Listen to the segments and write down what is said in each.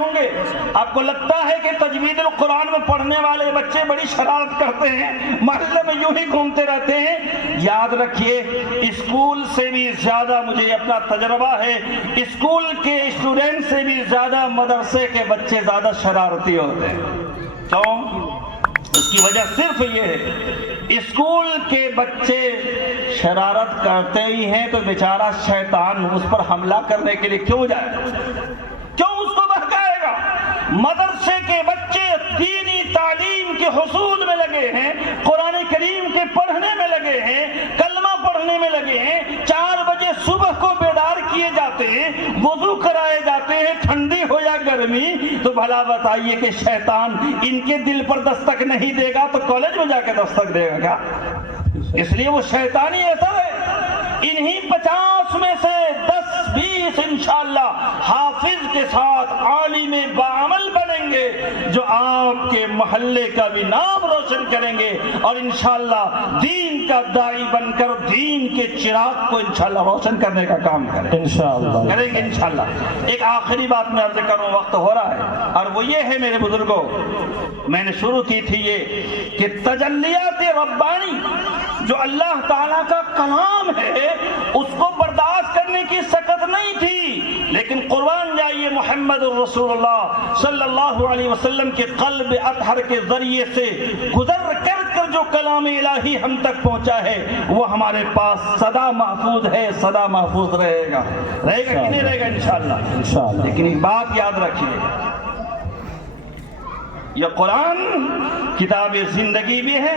ہوں گے. آپ کو لگتا ہے کہ تجوید القرآن میں پڑھنے والے بچے بڑی شرارت کرتے ہیں, محلے میں یوں ہی گھومتے رہتے ہیں. یاد رکھیے اسکول سے بھی زیادہ, مجھے اپنا تجربہ ہے, اسکول کے اسٹوڈنٹ سے بھی زیادہ مدرسے کے بچے زیادہ شرارتی ہوتے ہیں. کیوں؟ اس کی وجہ صرف یہ ہے, اسکول کے بچے شرارت کرتے ہی ہیں تو بیچارہ شیطان اس پر حملہ کرنے کے لیے کیوں جائے, کیوں اس کو بہکائے گا. مدرسے کے بچے دینی تعلیم کے حصول میں لگے ہیں, قرآن کریم کے پڑھنے میں لگے ہیں, کلمہ پڑھنے میں لگے ہیں. 4 بجے صبح کو بیدار کیے جاتے ہیں, وضو کرائے جاتے ہیں, ٹھنڈی ہو یا گرمی. تو بھلا بتائیے کہ شیطان ان کے دل پر دستک نہیں دے گا تو کالج میں جا کے دستک دے گا کیا؟ اس لیے وہ شیطانی اثر ہے. انہی 50 میں سے 10-20 انشاءاللہ حافظ کے ساتھ عالم بعمل بنیں گے, جو آپ کے محلے کا بھی نام روشن کریں گے, اور انشاءاللہ دین کا داعی بن کر دین کے چراغ کو انشاءاللہ روشن کرنے کا کام کریں گے انشاءاللہ. ایک آخری بات میں عرض کروں, وقت ہو رہا ہے, اور وہ یہ ہے میرے بزرگوں, میں نے شروع کی تھی یہ کہ تجلیات ربانی جو اللہ تعالیٰ کا کلام ہے اس کو برداشت کرنے کی سکت نہیں تھی, لیکن قربان جائیے محمد الرسول اللہ صلی اللہ علیہ وسلم کے قلب اطہر کے ذریعے سے گزر کر جو کلام الہی ہم تک پہنچا ہے وہ ہمارے پاس سدا محفوظ ہے, سدا محفوظ رہے گا کہ نہیں رہے گا انشاءاللہ. لیکن ایک بات یاد رکھیے, یہ قرآن کتاب زندگی بھی ہے,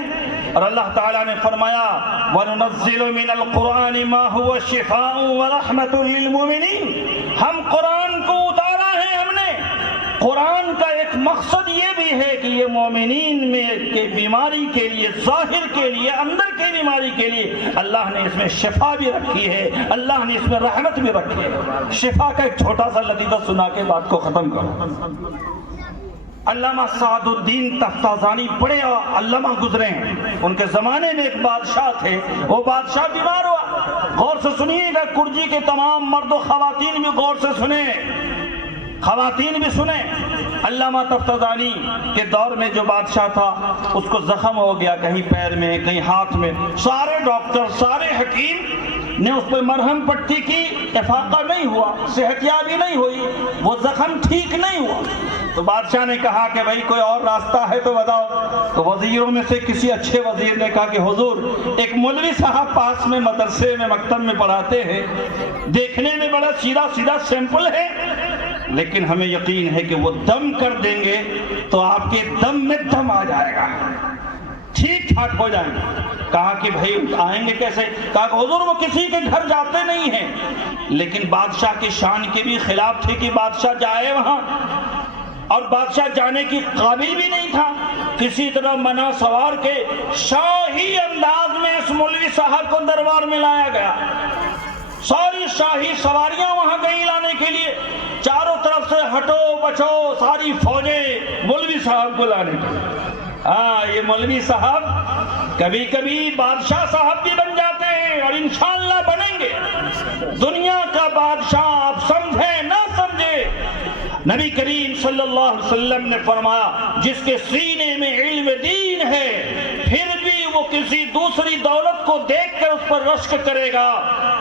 اور اللہ تعالیٰ نے فرمایا وَنُنَزِّلُ مِنَ الْقُرْآنِ مَا هُوَ شِفَاءٌ وَرَحْمَةٌ لِّلْمُؤْمِنِينَ. ہم قرآن کو اتارا ہے, ہم نے. قرآن کا ایک مقصد یہ بھی ہے کہ یہ مومنین میں کے بیماری کے لیے, ظاہر کے لیے, اندر کی بیماری کے لیے اللہ نے اس میں شفا بھی رکھی ہے, اللہ نے اس میں رحمت بھی رکھی ہے. شفا کا ایک چھوٹا سا لطیفہ سنا کے بات کو ختم کرو. علامہ سعد الدین تفتازانی بڑے علامہ گزرے ہیں, ان کے زمانے میں ایک بادشاہ تھے, وہ بادشاہ بیمار ہوا. غور سے سنیے گا, کرجی کے تمام مرد و خواتین بھی غور سے سنیں, خواتین بھی سنیں. علامہ تفتازانی کے دور میں جو بادشاہ تھا اس کو زخم ہو گیا, کہیں پیر میں, کہیں ہاتھ میں. سارے ڈاکٹر, سارے حکیم نے اس پہ مرہم پٹی کی, افاقہ نہیں ہوا, صحت یابی نہیں ہوئی, وہ زخم ٹھیک نہیں ہوا. تو بادشاہ نے کہا کہ بھائی کوئی اور راستہ ہے تو بتاؤ. تو وزیروں میں سے کسی اچھے وزیر نے کہا کہ حضور ایک مولوی صاحب پاس میں مدرسے میں مکتب میں پڑھاتے ہیں, دیکھنے میں بڑا سیدھا سیدھا سمپل ہے, لیکن ہمیں یقین ہے کہ وہ دم کر دیں گے تو آپ کے دم میں دم آ جائے گا, ٹھیک ٹھاک ہو جائیں گے. کہا کہ بھائی آئیں گے کیسے؟ کہا کہ حضور وہ کسی کے گھر جاتے نہیں ہیں, لیکن بادشاہ کی شان کے بھی خلاف تھی کہ بادشاہ جائے وہاں, اور بادشاہ جانے کی قابل بھی نہیں تھا. کسی طرح منا سوار کے شاہی انداز میں اس مولوی صاحب کو دربار میں لایا گیا. ساری شاہی سواریاں وہاں گئی لانے کے لیے, چاروں طرف سے ہٹو بچو ساری فوجیں مولوی صاحب کو لانے کے لیے. یہ مولوی صاحب کبھی کبھی بادشاہ صاحب بھی بن جاتے ہیں, اور انشاءاللہ بنیں گے. دنیا کا بادشاہ آپ سمجھے نہ سمجھے, نبی کریم صلی اللہ علیہ وسلم نے فرمایا جس کے سینے میں علم دین ہے پھر بھی وہ کسی دوسری دولت کو دیکھ کر اس پر رشک کرے گا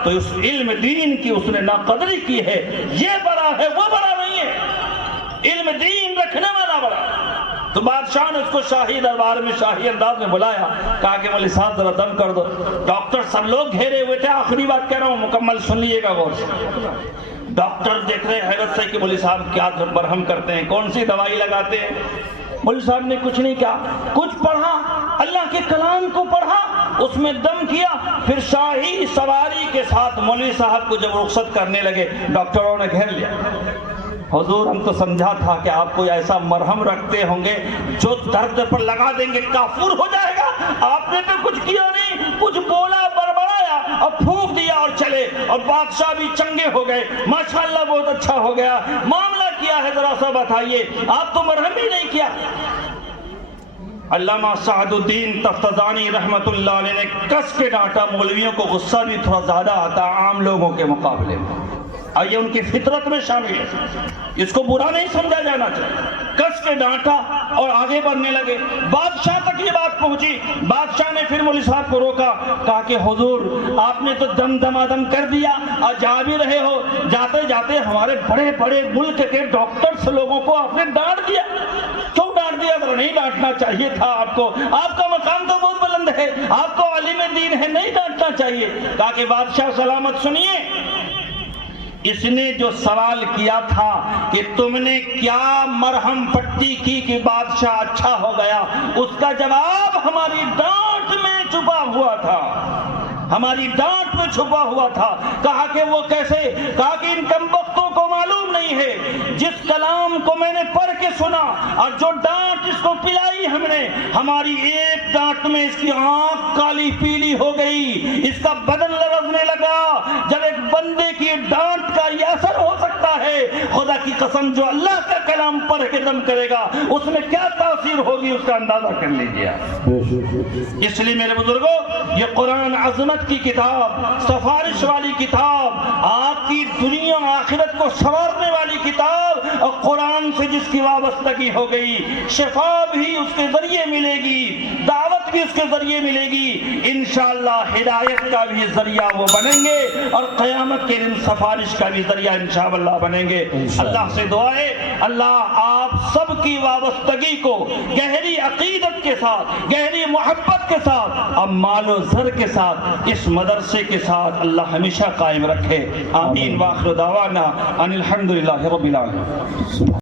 تو اس علم دین کی اس نے ناقدری کی ہے. یہ بڑا ہے, وہ بڑا نہیں ہے, علم دین رکھنے والا بڑا. تو بادشاہ نے اس کو شاہی دربار میں شاہی انداز میں بلایا, کہا کہ مولوی صاحب ذرا دم کر دو. ڈاکٹر سب لوگ گھیرے ہوئے تھے, آخری بات کہہ رہا ہوں مکمل سن لیے گا غور سے. ڈاکٹر دیکھ رہے حیرت سے کہ مولوی صاحب کیا برہم کرتے ہیں, کون سی دوائی لگاتے ہیں. مولوی صاحب نے کچھ نہیں کہا, کچھ پڑھا, اللہ کے کلام کو پڑھا, اس میں دم کیا, پھر شاہی سواری کے ساتھ مولوی صاحب کو جب رخصت کرنے لگے ڈاکٹروں نے گھیر لیا. حضور ہم تو سمجھا تھا کہ آپ کوئی ایسا مرہم رکھتے ہوں گے جو درد پر لگا دیں گے کافور ہو جائے گا, آپ نے تو کچھ کیا نہیں, کچھ بولا بڑبڑایا اور پھونک دیا اور چلے, اور بادشاہ بھی چنگے ہو گئے. ماشاءاللہ بہت اچھا ہو گیا, معاملہ کیا ہے ذرا سا بتائیے, آپ تو مرہم ہی نہیں کیا. علامہ سعد الدین تفتازانی رحمت اللہ علیہ نے کس کے ڈانٹا. مولویوں کو غصہ بھی تھوڑا زیادہ آتا عام لوگوں کے مقابلے میں, اور یہ ان کی فطرت میں شامل ہے. اس کو برا نہیں سمجھا جانا چاہیے. کس کے ڈانٹا اور آگے بڑھنے لگے. بادشاہ تک یہ بات پہنچی. بادشاہ نے پھر مولوی صاحب کو روکا, کہا کہ حضور آپ نے تو دم دمادم کر دیا اور جا بھی رہے ہو, جاتے جاتے ہمارے بڑے بڑے ملک کے ڈاکٹرز لوگوں کو آپ نے ڈانٹ دیا. کیوں ڈانٹ دیا؟ تو نہیں ڈانٹنا چاہیے تھا آپ کو, آپ کا مقام تو بہت بلند ہے, آپ کو عالم دین ہے, نہیں ڈانٹنا چاہیے. کہا کہ بادشاہ سلامت سنیے, اس نے جو سوال کیا تھا کہ تم نے کیا مرہم پٹی کی کہ بادشاہ اچھا ہو گیا, اس کا جواب ہماری ڈانٹ میں چھپا ہوا تھا, ہماری ڈانٹ میں چھپا ہوا تھا. کہا کہ وہ کیسے؟ کہا کہ ان کمبختوں کو معلوم نہیں ہے, جس کلام کو میں نے پڑھ کے سنا اور جو ڈانٹ اس کو پلائی ہم نے, ہماری ایک ڈانٹ میں اس کی آنکھ کالی پیلی ہو گئی, اس کا بدن لرزنے لگا. جب ایک بندے کی ڈانٹ کا یہ اثر ہو سکتا ہے, خدا کی قسم جو اللہ کا کلام پڑھ کے دم کرے گا اس میں کیا تاثیر ہوگی اس کا اندازہ کر لیجیے. اس لیے میرے بزرگوں, یہ قرآن عظمت کی کتاب, سفارش والی کتاب, آپ کی دنیا آخرت کو سنوارنے والی کتاب, اور قرآن سے جس کی وابستگی ہو گئی, شفا بھی اس کے ذریعے ملے گی, دعوت بھی اس کے ذریعے ملے گی, انشاءاللہ ہدایت کا بھی ذریعہ وہ بنیں گے, اور قیامت کے دن سفارش کا بھی ذریعہ انشاءاللہ بنیں گے. اللہ سے دعا ہے اللہ آپ سب کی وابستگی کو گہری عقیدت کے ساتھ, گہری محبت کے ساتھ, اور مال و زر کے ساتھ, اس مدرسے کے ساتھ اللہ ہمیشہ قائم رکھے. آمین. واخر دعوانا ان الحمدللہ رب العالمین.